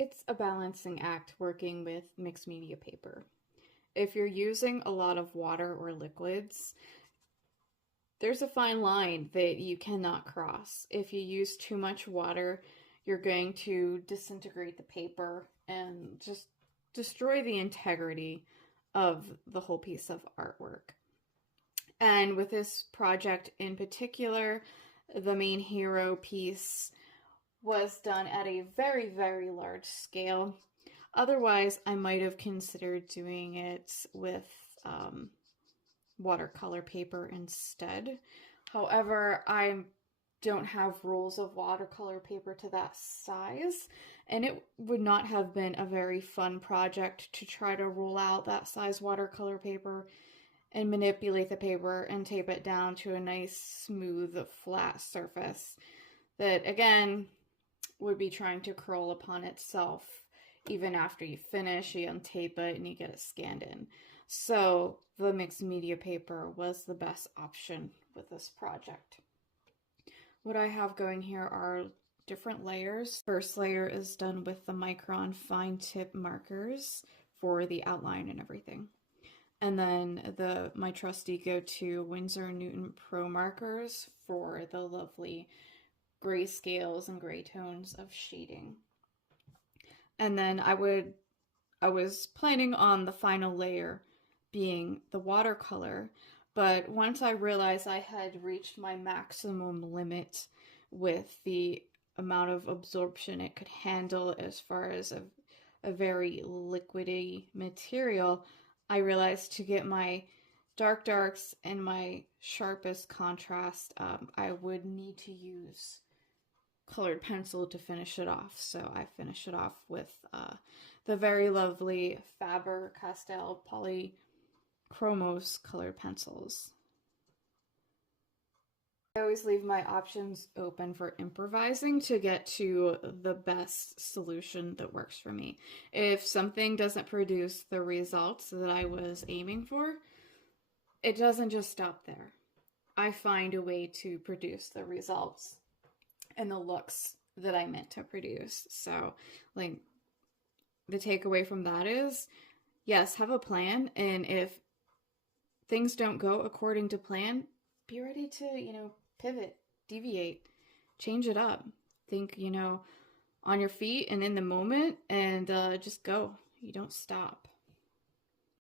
It's a balancing act working with mixed media paper. If you're using a lot of water or liquids, there's a fine line that you cannot cross. If you use too much water, you're going to disintegrate the paper and just destroy the integrity of the whole piece of artwork. And with this project in particular, the main hero piece was done at a very, very large scale. Otherwise, I might have considered doing it with watercolor paper instead. However, I don't have rolls of watercolor paper to that size, and it would not have been a very fun project to try to roll out that size watercolor paper and manipulate the paper and tape it down to a nice, smooth, flat surface that, again, would be trying to curl upon itself even after you finish, you untape it, and you get it scanned in. So the mixed media paper was the best option with this project. What I have going here are different layers. First layer is done with the Micron fine tip markers for the outline and everything. And then my trusty go-to Winsor Newton Pro markers for the lovely gray scales and gray tones of shading. And then I was planning on the final layer being the watercolor, but once I realized I had reached my maximum limit with the amount of absorption it could handle as far as a very liquidy material, I realized to get my darks and my sharpest contrast, I would need to use colored pencil to finish it off. So I finished it off with the very lovely Faber-Castell Polychromos colored pencils. I always leave my options open for improvising to get to the best solution that works for me. If something doesn't produce the results that I was aiming for, it doesn't just stop there. I find a way to produce the results and the looks that I meant to produce. So, like, the takeaway from that is, yes, have a plan, and if things don't go according to plan, be ready to, pivot, deviate, change it up. Think, on your feet and in the moment, and just go. You don't stop.